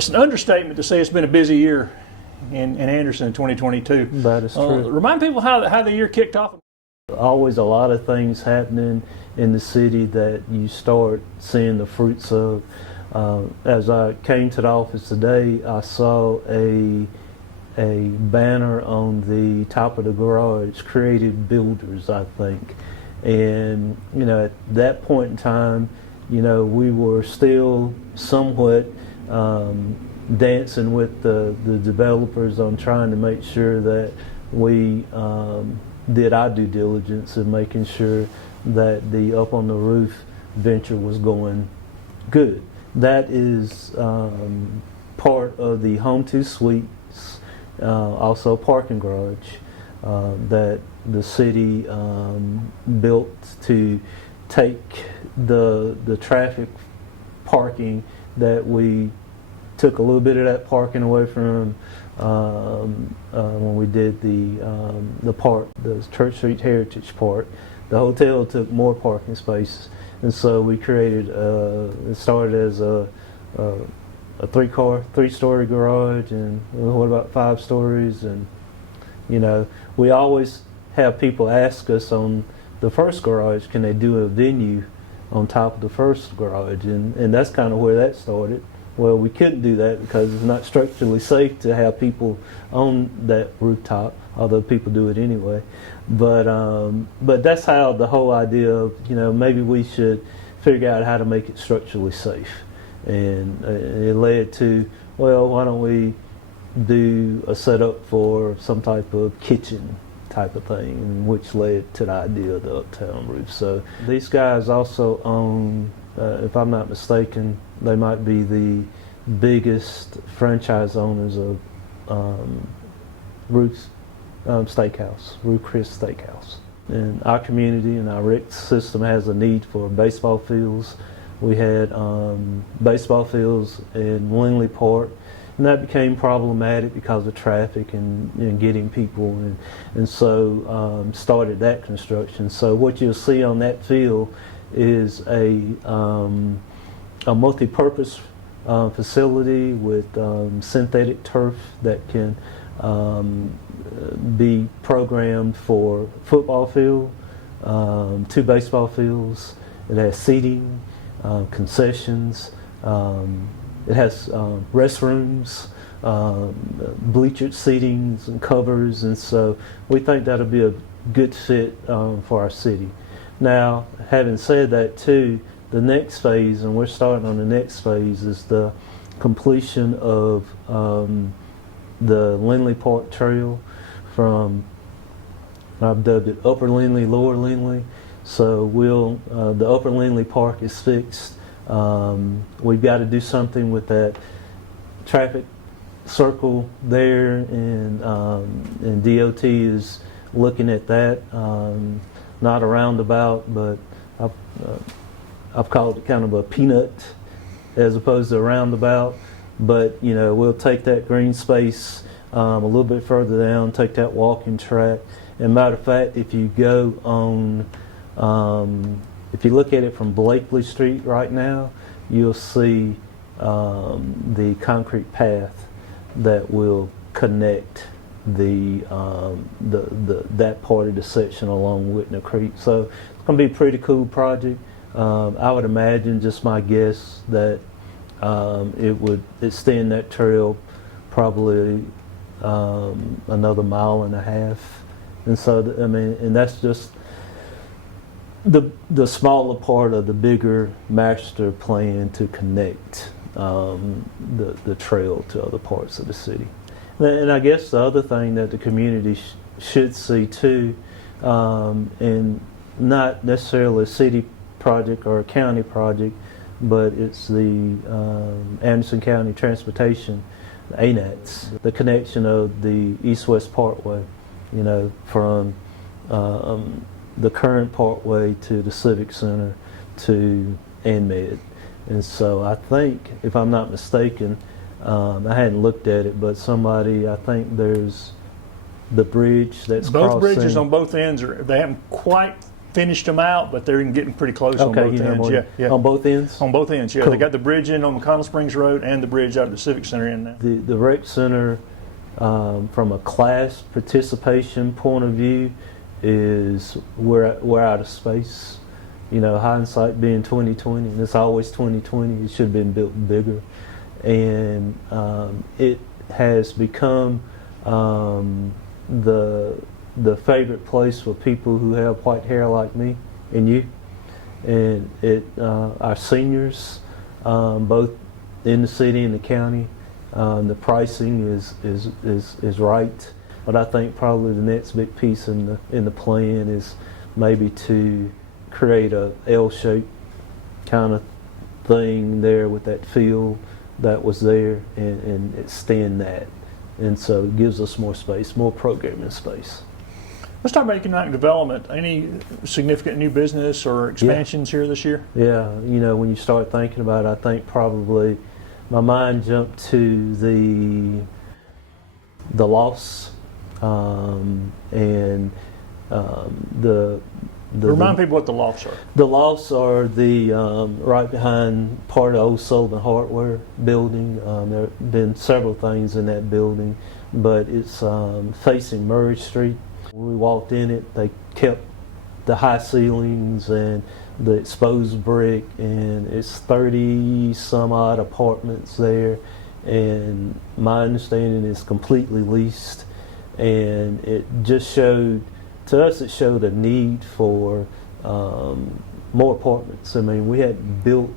it's an understatement to say it's been a busy year in Anderson in 2022. That is true. Remind people how the year kicked off. Always a lot of things happening in the city that you start seeing the fruits of. As I came to the office today, I saw a banner on the top of the garage, Creative Builders, I think. And, you know, at that point in time, you know, we were still somewhat dancing with the developers on trying to make sure that we did our due diligence in making sure that the up on the roof venture was going good. That is part of the Home 2 Suites, also parking garage that the city built to take the traffic parking that we took a little bit of that parking away from when we did the park, the Church Street Heritage Park. The hotel took more parking spaces, and so we created. It started as a three-story garage, and what about 5 stories? And you know, we always have people ask us on the first garage, can they do a venue on top of the first garage? And that's kind of where that started. Well, we couldn't do that because it's not structurally safe to have people on that rooftop, although people do it anyway. But that's how the whole idea of, you know, maybe we should figure out how to make it structurally safe. And it led to, well, why don't we do a setup for some type of kitchen type of thing, which led to the idea of the uptown roof. So these guys also own, if I'm not mistaken, they might be the biggest franchise owners of Ruth's Steakhouse, Ruth Chris Steakhouse. And our community and our rec system has a need for baseball fields. We had baseball fields in Langley Park, and that became problematic because of traffic and getting people, and so started that construction. So what you'll see on that field is a multi-purpose facility with synthetic turf that can be programmed for football field, 2 baseball fields. It has seating, concessions. It has restrooms, bleachered seatings and covers, and so we think that'll be a good fit for our city. Now, having said that too, the next phase, and we're starting on the next phase, is the completion of the Lindley Park Trail from, I've dubbed it Upper Lindley, Lower Lindley. So the Upper Lindley Park is fixed. We've got to do something with that traffic circle there, and DOT is looking at that. Not a roundabout, but I've called it kind of a peanut as opposed to a roundabout. But you know, we'll take that green space a little bit further down, take that walking track. And matter of fact, if you go on, if you look at it from Blakely Street right now, you'll see the concrete path that will connect that part of the section along Whitney Creek. So it's going to be a pretty cool project. I would imagine, just my guess, that it would extend that trail probably another 1.5 miles. And so, I mean, and that's just the smaller part of the bigger master plan to connect the trail to other parts of the city. And I guess the other thing that the community should see too, and not necessarily a city project or a county project, but it's the Anderson County Transportation, ANATS, the connection of the East-West Parkway, you know, from the current Parkway to the Civic Center to ANMED. And so I think, if I'm not mistaken, I hadn't looked at it, but I think there's the bridge that's both crossing. Bridges on both ends they haven't quite finished them out, but they're getting pretty close on both ends. Yeah. On both ends? On both ends, yeah. Cool. They got the bridge in on McConnell Springs Road and the bridge out at the Civic Center in now. The rec center, from a class participation point of view, is we're out of space. You know, hindsight being 2020, and it's always 2020. It should have been built bigger, and it has become the favorite place for people who have white hair like me and you, and our seniors, both in the city and the county. The pricing is right, but I think probably the next big piece in the plan is maybe to create a L-shaped kind of thing there with that field that was there, and extend that, and so it gives us more space, more programming space. Let's talk about economic development. Any significant new business or expansions here this year? Yeah, you know, when you start thinking about it, I think probably my mind jumped to the loss, and the Remind people what the lofts are. The lofts are the right behind part of Old Sullivan Hardware building. There have been several things in that building, but it's facing Murray Street. When we walked in it, they kept the high ceilings and the exposed brick, and it's 30 some odd apartments there, and my understanding is completely leased, and it just showed, to us it showed a need for more apartments. I mean, we had built,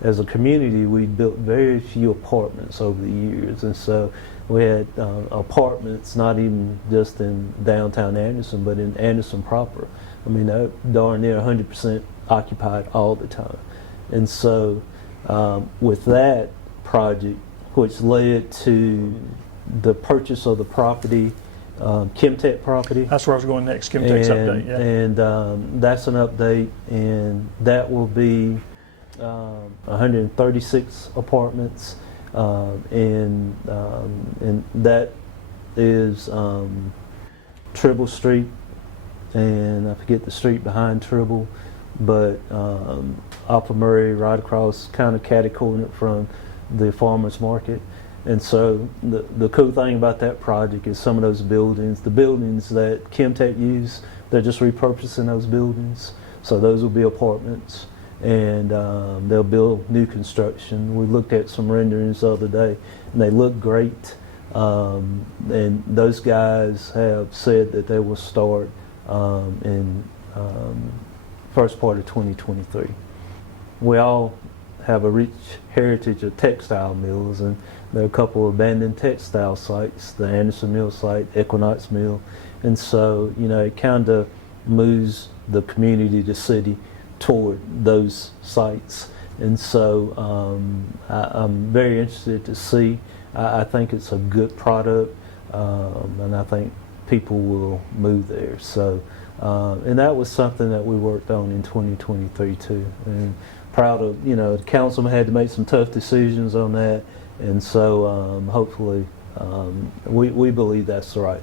as a community, we built very few apartments over the years, and so we had apartments not even just in downtown Anderson, but in Anderson proper. I mean, they're darn near 100% occupied all the time. And so with that project, which led to the purchase of the property, Chemtech property. That's where I was going next, Chemtech's update. Yeah. And that's an update, and that will be 136 apartments. And that is Tribble Street, and I forget the street behind Tribble, but off of Murray, right across, kind of catty-cornered from the farmers market. And so the cool thing about that project is some of those buildings, the buildings that Chemtech use, they're just repurposing those buildings. So those will be apartments, and they'll build new construction. We looked at some renderings the other day, and they look great. And those guys have said that they will start in first part of 2023. We all have a rich heritage of textile mills, and there are a couple of abandoned textile sites, the Anderson Mill site, Equinox Mill, and so, you know, it kind of moves the community, the city, toward those sites. And so I'm very interested to see. I think it's a good product, and I think people will move there. So, and that was something that we worked on in 2023 too. And proud of, you know, the councilman had to make some tough decisions on that, and so hopefully we believe that's the right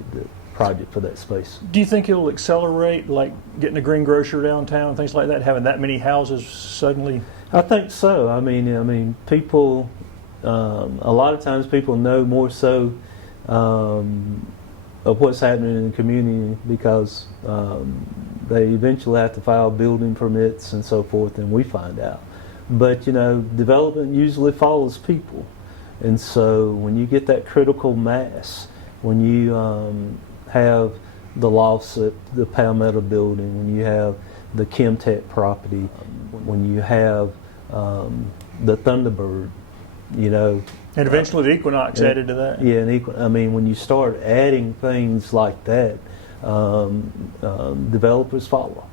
project for that space. Do you think it'll accelerate, like getting a green grocer downtown, things like that, having that many houses suddenly? I think so. I mean, people. A lot of times, people know more so of what's happening in the community because they eventually have to file building permits and so forth, and we find out. But you know, development usually follows people, and so when you get that critical mass, when you have the lofts at the Palmetto building, when you have the Chemtech property, when you have the Thunderbird, you know. And eventually the Equinox added to that. Yeah, I mean, when you start adding things like that, developers follow,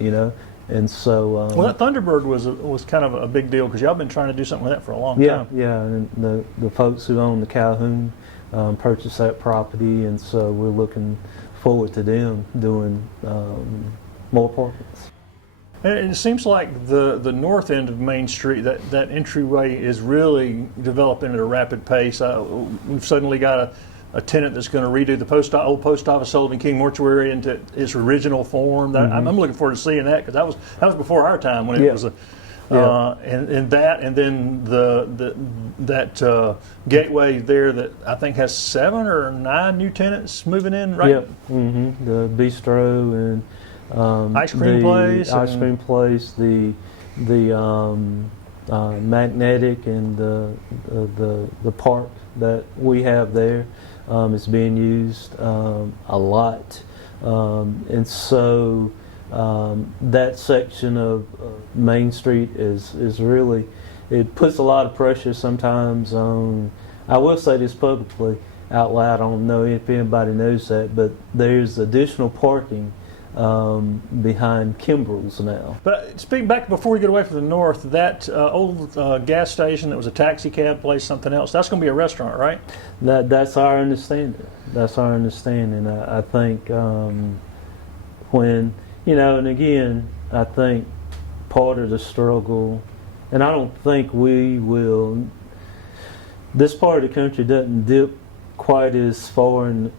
you know. And so well, that Thunderbird was kind of a big deal because y'all been trying to do something with that for a long yeah, time. Yeah, and the folks who own the Calhoun purchased that property, and so we're looking forward to them doing more apartments. And it seems like the north end of Main Street, that entryway is really developing at a rapid pace. We've suddenly got a tenant that's going to redo the old post office Sullivan King mortuary into its original form. I'm looking forward to seeing that, because that was before our time when it was a. And that, and then that gateway there that I think has 7 or 9 new tenants moving in, right? Yep. The bistro and ice cream place, the magnetic, and the park that we have there is being used a lot, and so. That section of Main Street is really, it puts a lot of pressure sometimes on, I will say this publicly out loud, I don't know if anybody knows that, but there's additional parking behind Kimbrell's now. But speaking back, before we get away from the north, that old gas station that was a taxi cab place, something else, that's going to be a restaurant, right? That's our understanding. That's our understanding. I think when, and again, I think part of the struggle, and I don't think we will, this part of the country doesn't dip quite as far in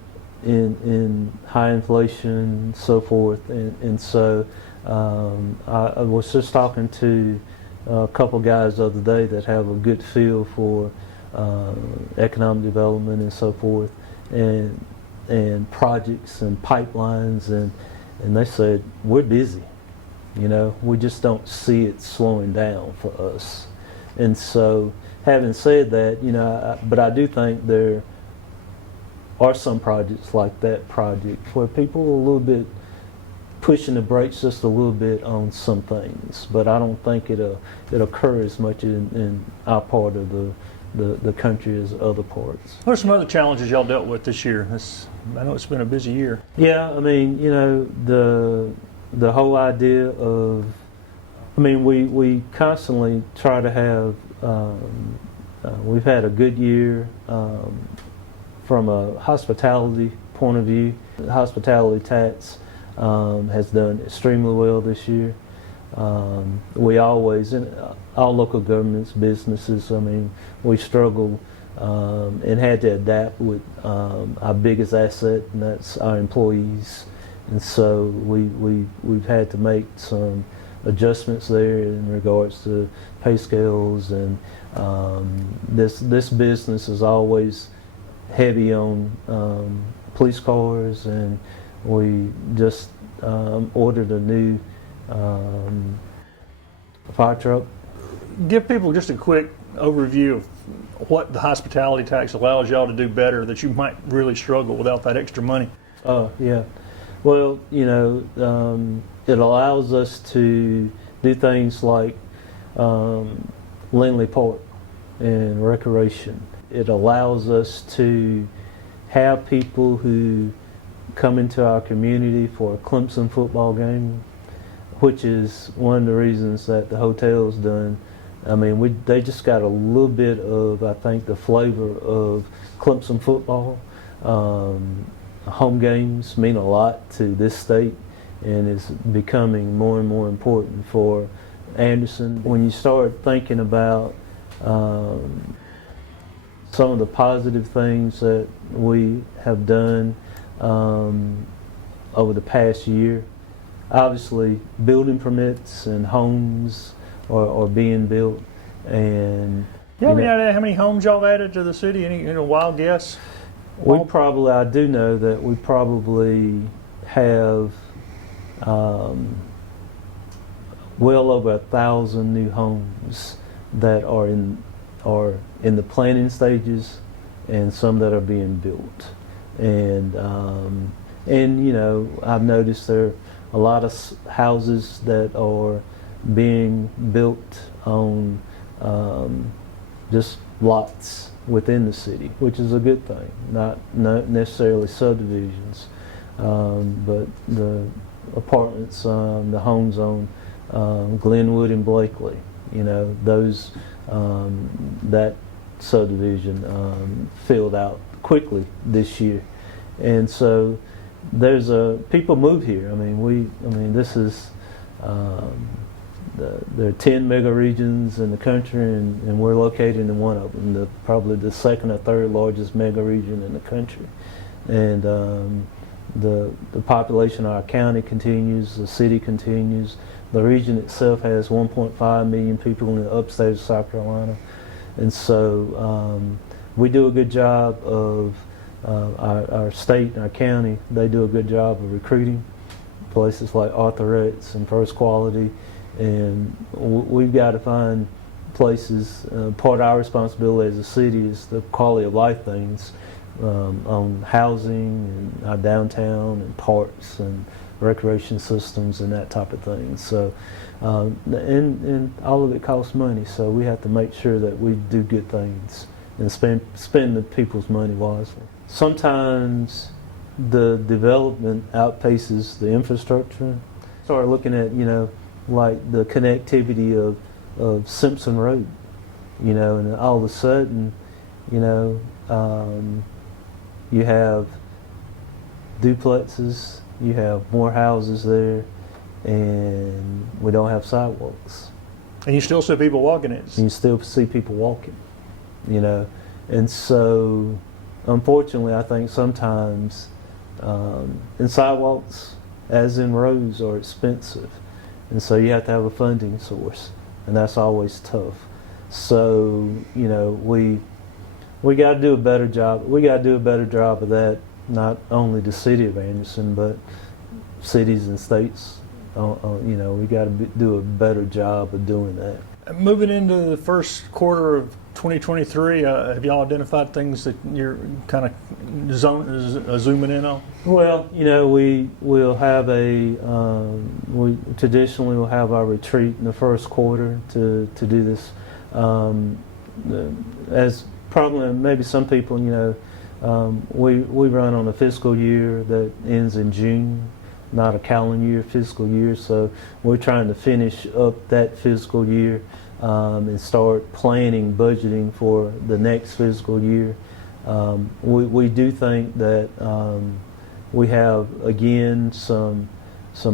high inflation and so forth, and so I was just talking to a couple guys the other day that have a good feel for economic development and so forth, and projects and pipelines, and they said, we're busy, we just don't see it slowing down for us. And so, having said that, but I do think there are some projects like that project where people are a little bit pushing the brakes just a little bit on some things, but I don't think it'll occur as much in our part of the country as other parts. What are some other challenges y'all dealt with this year? I know it's been a busy year. Yeah, I mean, the whole idea of, we constantly try to have, we've had a good year from a hospitality point of view. The hospitality tax has done extremely well this year. We always, in all local governments, businesses, we struggle and had to adapt with our biggest asset, and that's our employees. And so we've had to make some adjustments there in regards to pay scales, and this business is always heavy on police cars, and we just ordered a new fire truck. Give people just a quick overview of what the hospitality tax allows y'all to do better that you might really struggle without that extra money. Yeah. Well, it allows us to do things like Lindley Park and recreation. It allows us to have people who come into our community for a Clemson football game, which is one of the reasons that the hotel's done. They just got a little bit of, I think, the flavor of Clemson football. Home games mean a lot to this state, and it's becoming more and more important for Anderson. When you start thinking about some of the positive things that we have done over the past year, obviously building permits and homes are being built, and you have any idea how many homes y'all added to the city? Any wild guess? I do know that we probably have well over 1,000 new homes that are in the planning stages, and some that are being built. And I've noticed there are a lot of houses that are being built on just lots within the city, which is a good thing. Not necessarily subdivisions, but the apartments, the homes on Glenwood and Blakely. Those that subdivision filled out quickly this year, and so there's people move here. This is there are 10 mega regions in the country, and we're located in one of them, probably the second or third largest mega region in the country. And the population of our county continues, the city continues. The region itself has 1.5 million people in the upstate of South Carolina. And so we do a good job of, our state and our county, they do a good job of recruiting places like Arthurets and First Quality. And we've got to find places, part of our responsibility as a city is the quality of life things, on housing and our downtown and parks and recreation systems and that type of thing. So, and all of it costs money, so we have to make sure that we do good things and spend the people's money wisely. Sometimes the development outpaces the infrastructure. Start looking at, like the connectivity of Simpson Road, and all of a sudden, you have duplexes, you have more houses there, and we don't have sidewalks. And you still see people walking it. And you still see people walking, And so, unfortunately, I think sometimes, and sidewalks, as in roads, are expensive. And so you have to have a funding source, and that's always tough. So, we got to do a better job. We got to do a better job of that, not only the city of Anderson, but cities and states. We got to do a better job of doing that. Moving into the first quarter of 2023, have y'all identified things that you're kind of zooming in on? Well, we will have we traditionally will have our retreat in the first quarter to do this. As probably maybe some people, we run on a fiscal year that ends in June, not a calendar year, fiscal year. So we're trying to finish up that fiscal year and start planning, budgeting for the next fiscal year. We do think that we have, again, some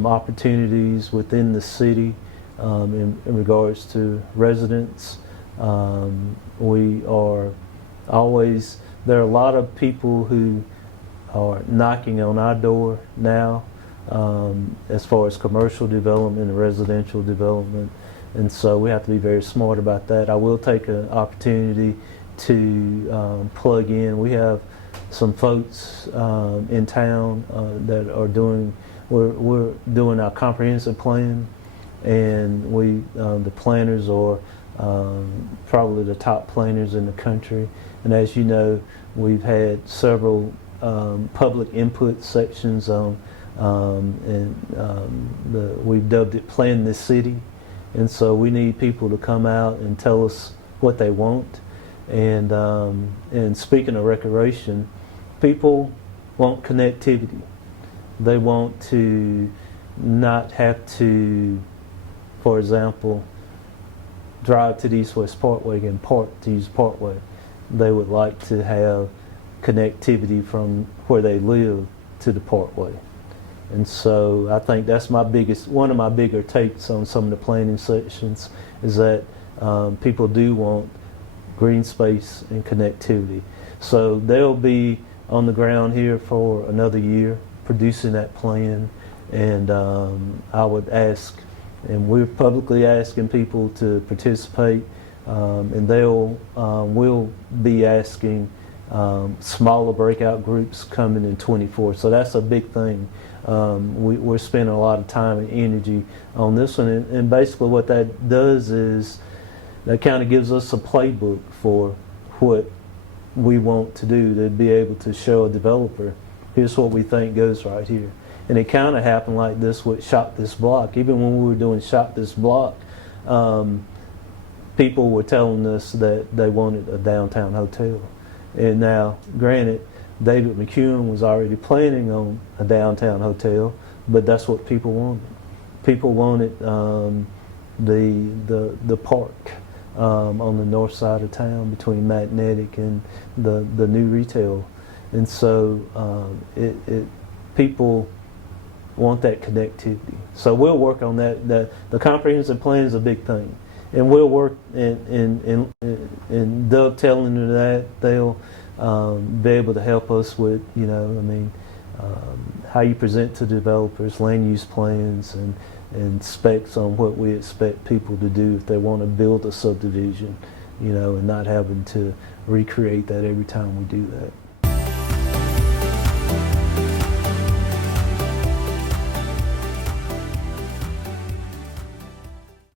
opportunities within the city in regards to residents. We are always, there are a lot of people who are knocking on our door now as far as commercial development and residential development. And so we have to be very smart about that. I will take an opportunity to plug in. We have some folks in town that are we're doing our comprehensive plan, and the planners are probably the top planners in the country. And as you know, we've had several public input sections on, we've dubbed it Plan This City. And so we need people to come out and tell us what they want. And speaking of recreation, people want connectivity. They want to not have to, for example, drive to the East West Parkway and park to use Parkway. They would like to have connectivity from where they live to the Parkway. And so I think that's one of my bigger takes on some of the planning sections is that people do want green space and connectivity. So they'll be on the ground here for another year producing that plan. And I would ask, and we're publicly asking people to participate, and we'll be asking smaller breakout groups coming in 24. So that's a big thing. We're spending a lot of time and energy on this one, and basically what that does is that kind of gives us a playbook for what we want to do, to be able to show a developer, here's what we think goes right here. And it kind of happened like this with Shop This Block. Even when we were doing Shop This Block, people were telling us that they wanted a downtown hotel. And now, granted, David McEwen was already planning on a downtown hotel, but that's what people wanted. People wanted the park on the north side of town between Magnetic and the new retail. And so people want that connectivity. So we'll work on that. The comprehensive plan is a big thing, and we'll work in dovetailing into that. They'll be able to help us with, how you present to developers, land use plans, and specs on what we expect people to do if they want to build a subdivision, and not having to recreate that every time we do that.